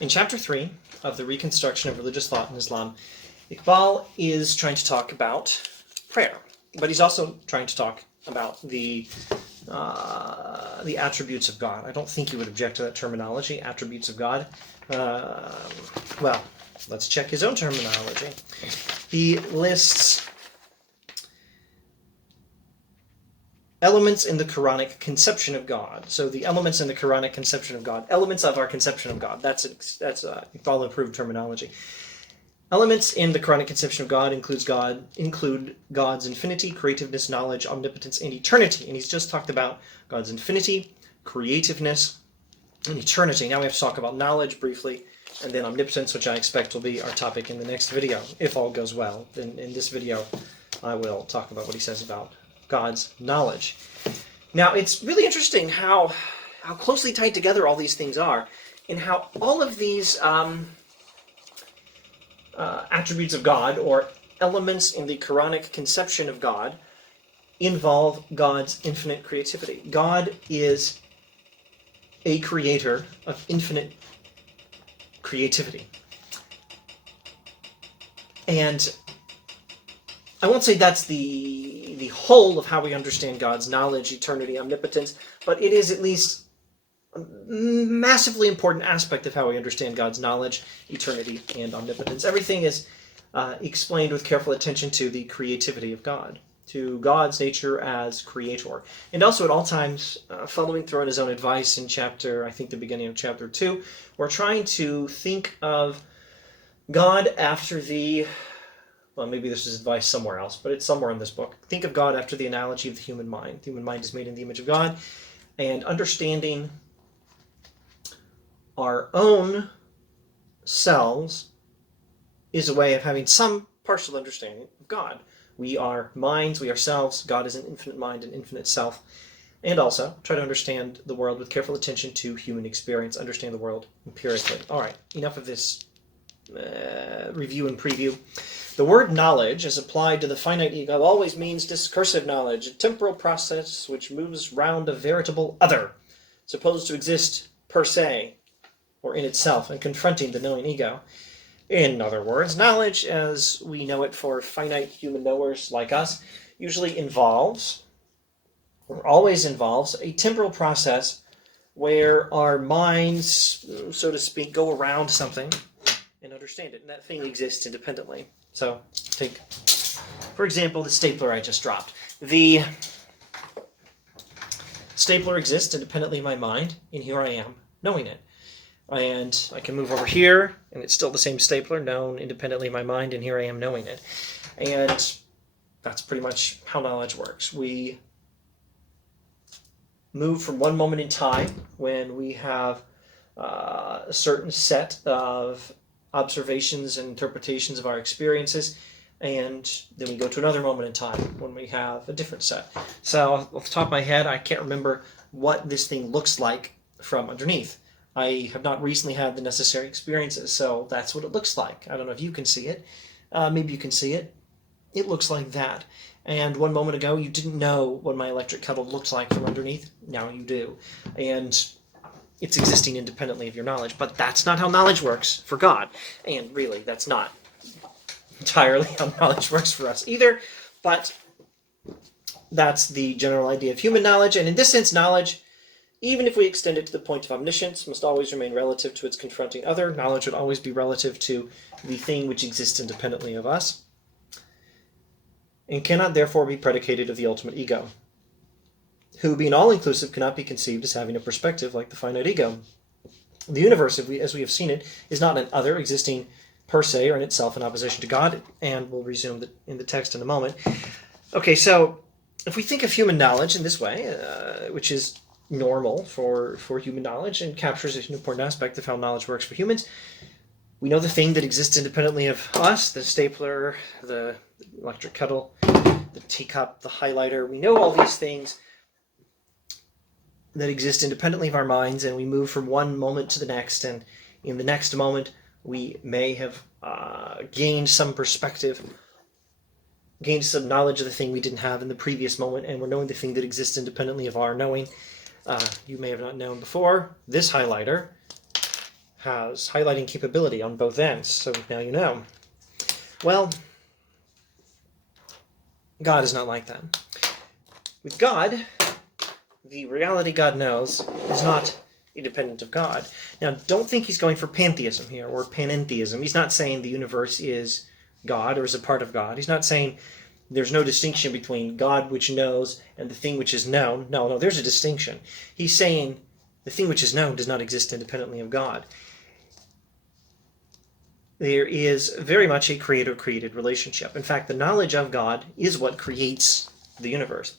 In chapter 3 of the Reconstruction of Religious Thought in Islam, Iqbal is trying to talk about prayer, but he's also trying to talk about the attributes of God. I don't think you would object to that terminology, attributes of God. Well, let's check his own terminology. He lists elements in the Quranic conception of God. So the elements in the Quranic conception of God, elements of our conception of God. That's Iqbal improved terminology. Elements in the Quranic conception of God include God's infinity, creativeness, knowledge, omnipotence, and eternity. And he's just talked about God's infinity, creativeness, and eternity. Now we have to talk about knowledge briefly, and then omnipotence, which I expect will be our topic in the next video, if all goes well. Then in this video, I will talk about what he says about God's knowledge. Now, it's really interesting how closely tied together all these things are, and how all of these attributes of God, or elements in the Quranic conception of God, involve God's infinite creativity. God is a creator of infinite creativity. And I won't say that's the whole of how we understand God's knowledge, eternity, omnipotence, but it is at least a massively important aspect of how we understand God's knowledge, eternity, and omnipotence. Everything is explained with careful attention to the creativity of God, to God's nature as creator. And also at all times, following through on his own advice in the beginning of chapter 2, we're trying to think of God after well, maybe this is advice somewhere else, but it's somewhere in this book. Think of God after the analogy of the human mind. The human mind is made in the image of God, and understanding our own selves is a way of having some partial understanding of God. We are minds, we are selves. God is an infinite mind and infinite self. And also, try to understand the world with careful attention to human experience, understand the world empirically. All right, enough of this review and preview. The word knowledge, as applied to the finite ego, always means discursive knowledge, a temporal process which moves round a veritable other, supposed to exist per se, or in itself, and confronting the knowing ego. In other words, knowledge, as we know it for finite human knowers like us, usually involves, or always involves, a temporal process where our minds, so to speak, go around something and understand it, and that thing exists independently. So, take, for example, the stapler I just dropped. The stapler exists independently in my mind, and here I am, knowing it. And I can move over here, and it's still the same stapler, known independently in my mind, and here I am knowing it. And that's pretty much how knowledge works. We move from one moment in time when we have a certain set of observations and interpretations of our experiences, and then we go to another moment in time when we have a different set. So off the top of my head, I can't remember what this thing looks like from underneath. I have not recently had the necessary experiences, so that's what it looks like. I don't know if you can see it. Maybe you can see it. It looks like that. And one moment ago, you didn't know what my electric kettle looked like from underneath. Now you do. And it's existing independently of your knowledge. But that's not how knowledge works for God. And really, that's not entirely how knowledge works for us either. But that's the general idea of human knowledge. And in this sense, knowledge, even if we extend it to the point of omniscience, must always remain relative to its confronting other. Knowledge would always be relative to the thing which exists independently of us, and cannot therefore be predicated of the ultimate ego, who, being all-inclusive, cannot be conceived as having a perspective like the finite ego. The universe, as we have seen it, is not an other existing per se or in itself in opposition to God, and we'll resume in the text in a moment. Okay, so if we think of human knowledge in this way, which is normal for human knowledge and captures an important aspect of how knowledge works for humans, we know the thing that exists independently of us, the stapler, the electric kettle, the teacup, the highlighter. We know all these things that exist independently of our minds, and we move from one moment to the next, and in the next moment we may have gained some perspective, gained some knowledge of the thing we didn't have in the previous moment, and we're knowing the thing that exists independently of our knowing. You may have not known before, this highlighter has highlighting capability on both ends, so now you know. Well, God is not like that. With God, the reality God knows is not independent of God. Now, don't think he's going for pantheism here, or panentheism. He's not saying the universe is God or is a part of God. He's not saying there's no distinction between God which knows and the thing which is known. No, there's a distinction. He's saying the thing which is known does not exist independently of God. There is very much a creator-created relationship. In fact, the knowledge of God is what creates the universe.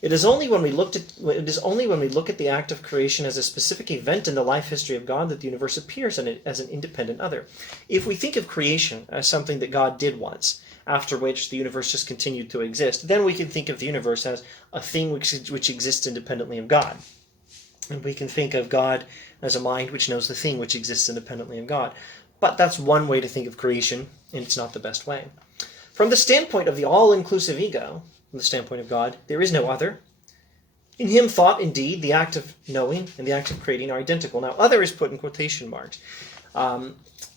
It is only when we look at the act of creation as a specific event in the life history of God that the universe appears in it as an independent other. If we think of creation as something that God did once, after which the universe just continued to exist, then we can think of the universe as a thing which exists independently of God. And we can think of God as a mind which knows the thing which exists independently of God. But that's one way to think of creation, and it's not the best way. From the standpoint of the all-inclusive ego, from the standpoint of God, there is no other. In him thought, indeed, the act of knowing and the act of creating are identical. Now, other is put in quotation marks.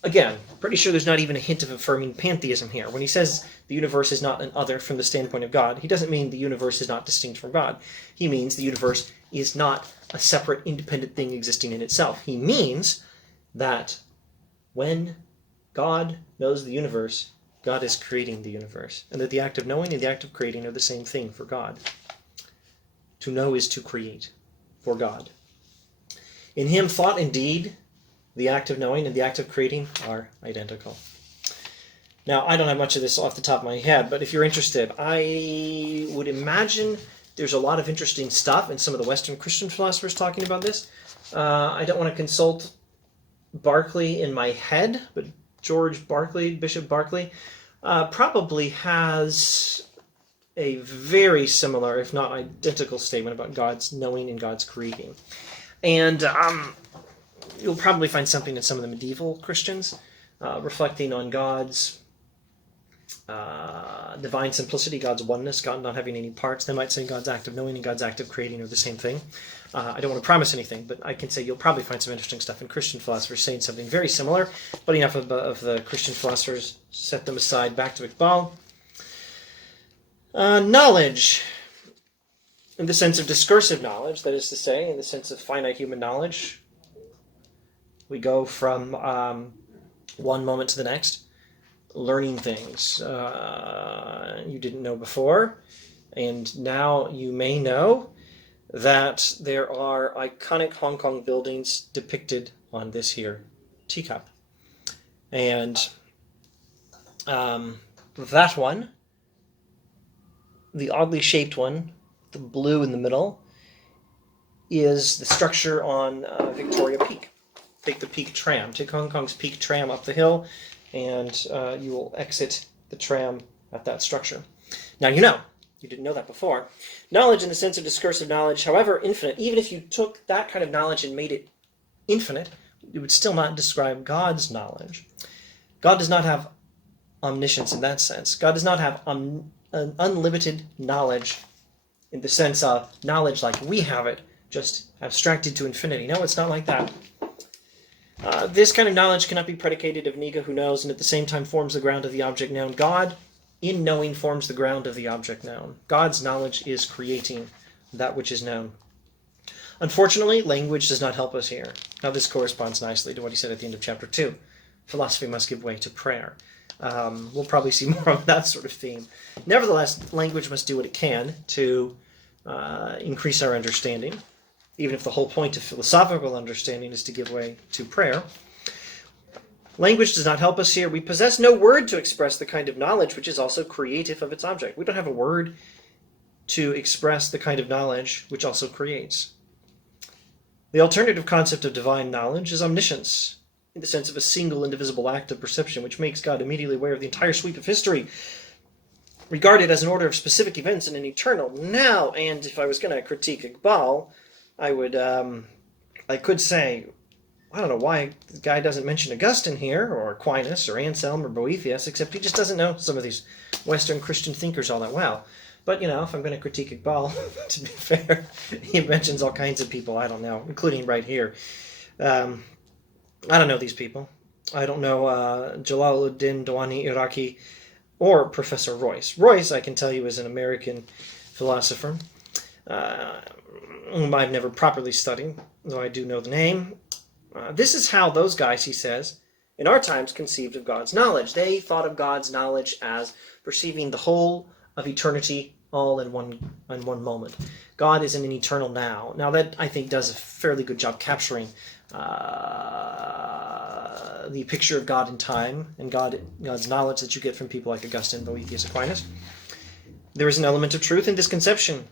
Again, pretty sure there's not even a hint of affirming pantheism here. When he says the universe is not an other from the standpoint of God, he doesn't mean the universe is not distinct from God. He means the universe is not a separate, independent thing existing in itself. He means that when God knows the universe, God is creating the universe, and that the act of knowing and the act of creating are the same thing for God. To know is to create for God. In him thought, indeed, the act of knowing and the act of creating are identical. Now, I don't have much of this off the top of my head, but if you're interested, I would imagine there's a lot of interesting stuff in some of the Western Christian philosophers talking about this. I don't want to consult Berkeley in my head, but George Berkeley, Bishop Berkeley, probably has a very similar, if not identical, statement about God's knowing and God's creating. And you'll probably find something in some of the medieval Christians reflecting on God's divine simplicity, God's oneness, God not having any parts. They might say God's act of knowing and God's act of creating are the same thing. I don't want to promise anything, but I can say you'll probably find some interesting stuff in Christian philosophers saying something very similar, but enough of the Christian philosophers, set them aside. Back to Iqbal. Knowledge, in the sense of discursive knowledge, that is to say, in the sense of finite human knowledge, we go from one moment to the next, learning things you didn't know before, and now you may know that there are iconic Hong Kong buildings depicted on this here teacup. And that one, the oddly shaped one, the blue in the middle, is the structure on Victoria Peak. Take the Peak tram. Take Hong Kong's Peak tram up the hill, and you will exit the tram at that structure. Now you know. You didn't know that before. Knowledge in the sense of discursive knowledge, however infinite, even if you took that kind of knowledge and made it infinite, it would still not describe God's knowledge. God does not have omniscience in that sense. God does not have an unlimited knowledge in the sense of knowledge like we have it, just abstracted to infinity. No, it's not like that. This kind of knowledge cannot be predicated of an ego who knows and at the same time forms the ground of the object known. God, in knowing, forms the ground of the object known. God's knowledge is creating that which is known. Unfortunately, language does not help us here. Now, this corresponds nicely to what he said at the end of chapter 2. Philosophy must give way to prayer. We'll probably see more of that sort of theme. Nevertheless, language must do what it can to increase our understanding, even if the whole point of philosophical understanding is to give way to prayer. Language does not help us here. We possess no word to express the kind of knowledge which is also creative of its object. We don't have a word to express the kind of knowledge which also creates. The alternative concept of divine knowledge is omniscience, in the sense of a single indivisible act of perception which makes God immediately aware of the entire sweep of history, regarded as an order of specific events in an eternal now. And if I was going to critique Iqbal, I could say, I don't know why the guy doesn't mention Augustine here, or Aquinas, or Anselm, or Boethius, except he just doesn't know some of these Western Christian thinkers all that well. But, you know, if I'm going to critique Iqbal, to be fair, he mentions all kinds of people, I don't know, including right here. I don't know these people. I don't know Jalaluddin Dawani Iraqi or Professor Royce. Royce, I can tell you, is an American philosopher whom I've never properly studied, though I do know the name. This is how those guys, he says, in our times conceived of God's knowledge. They thought of God's knowledge as perceiving the whole of eternity all in one moment. God is in an eternal now. Now that, I think, does a fairly good job capturing the picture of God in time and God's knowledge that you get from people like Augustine, Boethius, Aquinas. There is an element of truth in this conception,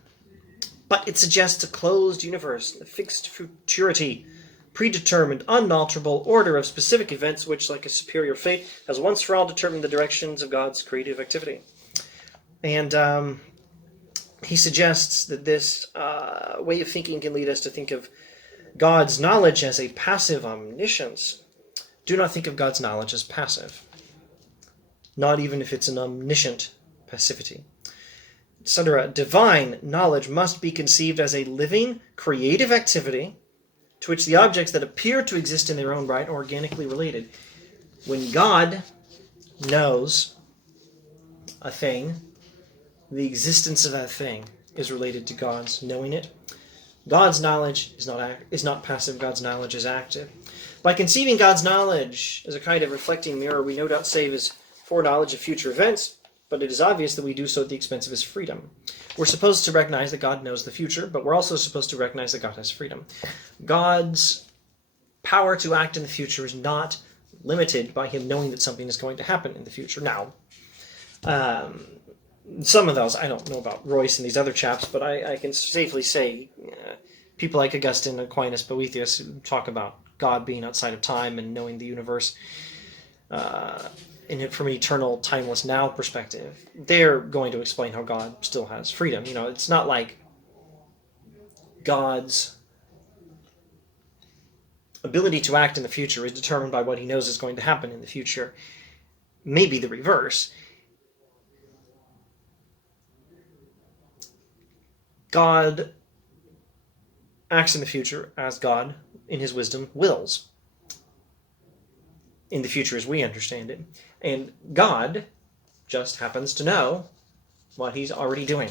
but it suggests a closed universe, a fixed futurity, predetermined, unalterable order of specific events which, like a superior fate, has once for all determined the directions of God's creative activity. And he suggests that this way of thinking can lead us to think of God's knowledge as a passive omniscience. Do not think of God's knowledge as passive, not even if it's an omniscient passivity, etc. Divine knowledge must be conceived as a living, creative activity to which the objects that appear to exist in their own right are organically related. When God knows a thing, the existence of that thing is related to God's knowing it. God's knowledge is not passive. God's knowledge is active. By conceiving God's knowledge as a kind of reflecting mirror, we no doubt save his foreknowledge of future events, but it is obvious that we do so at the expense of his freedom. We're supposed to recognize that God knows the future, but we're also supposed to recognize that God has freedom. God's power to act in the future is not limited by him knowing that something is going to happen in the future. Now, some of those, I don't know about Royce and these other chaps, but I can safely say people like Augustine, Aquinas, Boethius, who talk about God being outside of time and knowing the universe from an eternal, timeless now perspective, they're going to explain how God still has freedom. You know, it's not like God's ability to act in the future is determined by what he knows is going to happen in the future. Maybe the reverse. God acts in the future as God, in his wisdom, wills. In the future as we understand it. And God just happens to know what he's already doing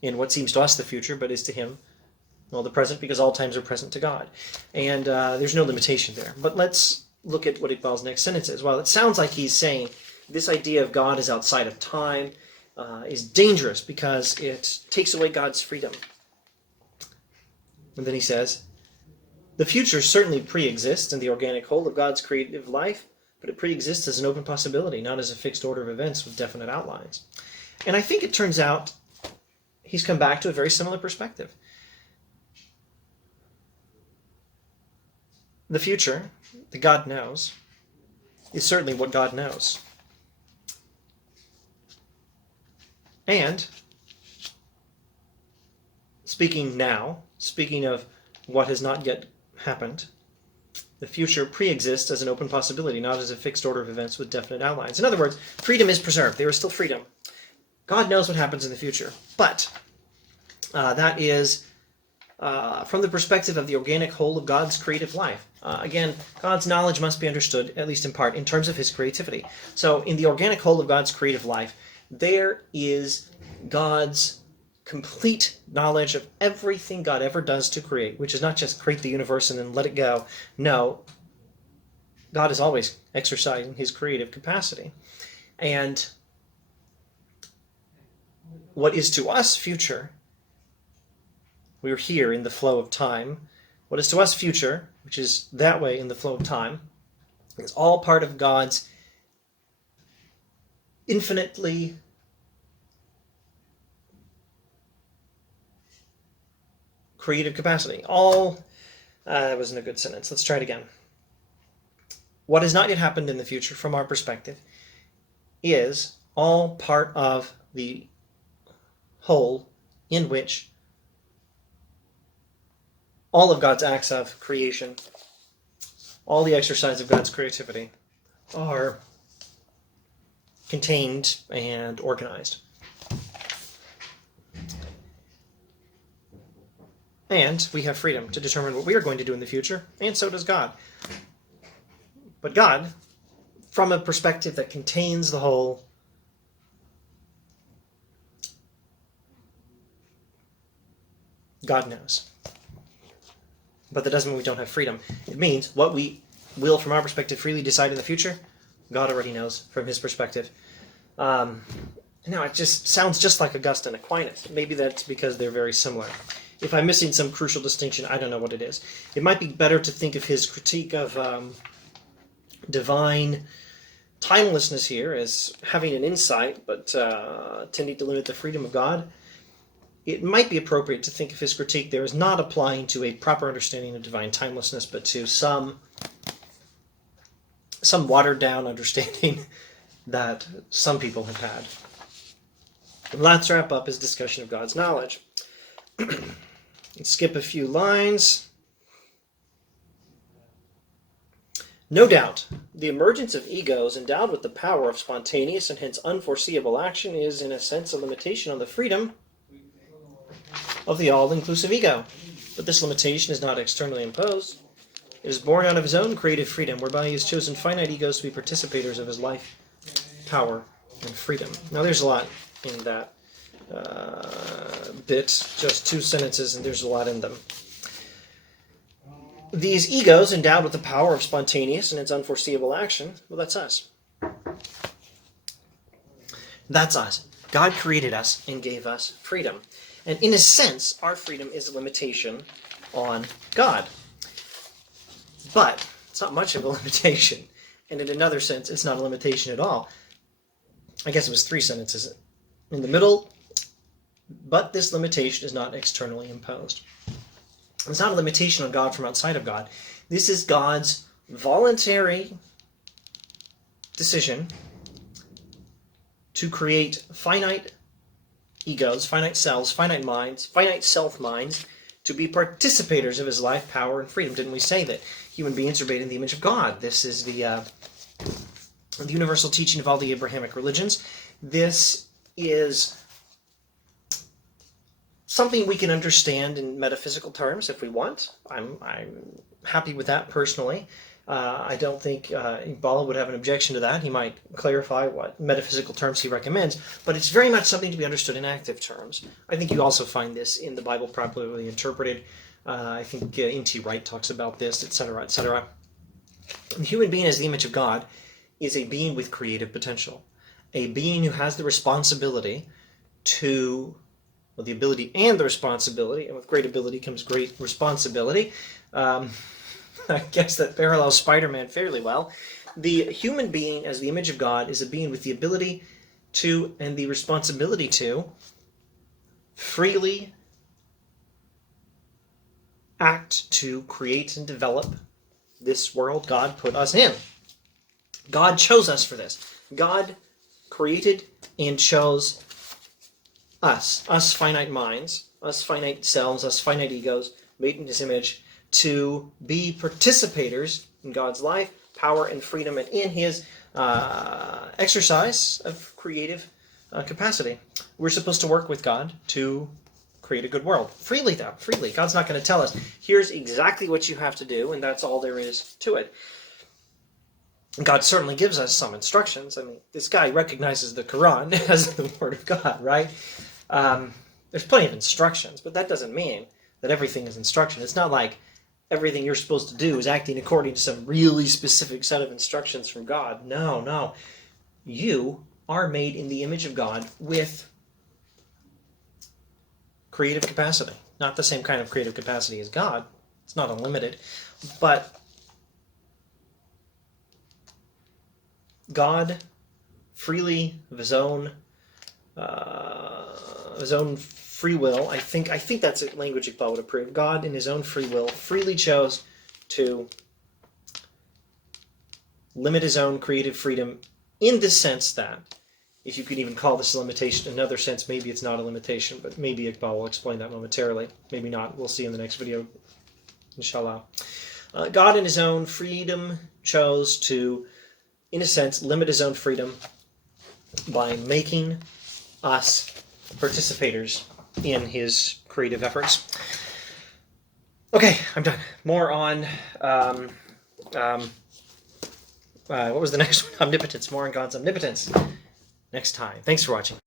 in what seems to us the future, but is to him the present, because all times are present to God. And there's no limitation there. But let's look at what Iqbal's next sentence is. Well, it sounds like he's saying this idea of God is outside of time is dangerous because it takes away God's freedom. And then he says, the future certainly pre-exists in the organic whole of God's creative life, but it pre-exists as an open possibility, not as a fixed order of events with definite outlines. And I think it turns out he's come back to a very similar perspective. The future that God knows is certainly what God knows. And speaking of what has not yet happened, the future pre-exists as an open possibility, not as a fixed order of events with definite outlines. In other words, freedom is preserved. There is still freedom. God knows what happens in the future. But that is from the perspective of the organic whole of God's creative life. Again, God's knowledge must be understood, at least in part, in terms of his creativity. So in the organic whole of God's creative life, there is God's complete knowledge of everything God ever does to create, which is not just create the universe and then let it go. No, God is always exercising his creative capacity. And what is to us future, we're here in the flow of time. What is to us future, which is that way in the flow of time, is all part of God's infinitely creative capacity. That wasn't a good sentence. Let's try it again. What has not yet happened in the future, from our perspective, is all part of the whole in which all of God's acts of creation, all the exercise of God's creativity, are contained and organized. And we have freedom to determine what we are going to do in the future, and so does God. But God, from a perspective that contains the whole, God knows. But that doesn't mean we don't have freedom. It means what we will, from our perspective, freely decide in the future, God already knows from his perspective. Now, it just sounds just like Augustine and Aquinas. Maybe that's because they're very similar. If I'm missing some crucial distinction, I don't know what it is. It might be better to think of his critique of divine timelessness here as having an insight, but tending to limit the freedom of God. It might be appropriate to think of his critique there as not applying to a proper understanding of divine timelessness, but to some watered-down understanding that some people have had. Let's wrap up his discussion of God's knowledge. Let's skip a few lines. No doubt, the emergence of egos endowed with the power of spontaneous and hence unforeseeable action is, in a sense, a limitation on the freedom of the all-inclusive ego. But this limitation is not externally imposed. It is born out of his own creative freedom, whereby he has chosen finite egos to be participators of his life, power, and freedom. Now, there's a lot in that bit, just 2 sentences, and there's a lot in them. These egos endowed with the power of spontaneous and its unforeseeable action, well, that's us. That's us. God created us and gave us freedom. And in a sense, our freedom is a limitation on God. But it's not much of a limitation. And in another sense, it's not a limitation at all. I guess it was 3 sentences in the middle. But this limitation is not externally imposed. It's not a limitation on God from outside of God. This is God's voluntary decision to create finite egos, finite selves, finite minds, finite self-minds, to be participators of his life, power, and freedom. Didn't we say that human beings are made in the image of God? This is the universal teaching of all the Abrahamic religions. This is something we can understand in metaphysical terms if we want. I'm happy with that personally. I don't think Iqbal would have an objection to that. He might clarify what metaphysical terms he recommends, but it's very much something to be understood in active terms. I think you also find this in the Bible properly interpreted. I think N.T. Wright talks about this, etc., etc. The human being as the image of God is a being with creative potential, a being who has the responsibility to, well, the ability and the responsibility, and with great ability comes great responsibility. I guess that parallels Spider-Man fairly well. The human being as the image of God is a being with the ability to and the responsibility to freely act to create and develop this world God put us in. God chose us for this. God created and chose us finite minds, us finite selves, us finite egos, made in his image, to be participators in God's life, power, and freedom, and in his exercise of creative capacity. We're supposed to work with God to create a good world. Freely, though. Freely. God's not going to tell us, here's exactly what you have to do, and that's all there is to it. God certainly gives us some instructions. I mean, this guy recognizes the Quran as the Word of God, right? There's plenty of instructions, but that doesn't mean that everything is instruction. It's not like everything you're supposed to do is acting according to some really specific set of instructions from God. No, no. You are made in the image of God with creative capacity. Not the same kind of creative capacity as God. It's not unlimited. But God freely, of his own free will, I think that's a language Iqbal would approve. God, in his own free will, freely chose to limit his own creative freedom in the sense that, if you could even call this a limitation, in another sense, maybe it's not a limitation, but maybe Iqbal will explain that momentarily. Maybe not. We'll see in the next video, inshallah. God, in his own freedom, chose to, in a sense, limit his own freedom by making us participators in his creative efforts. Okay, I'm done. More on what was the next one? Omnipotence. More on God's omnipotence next time. Thanks for watching.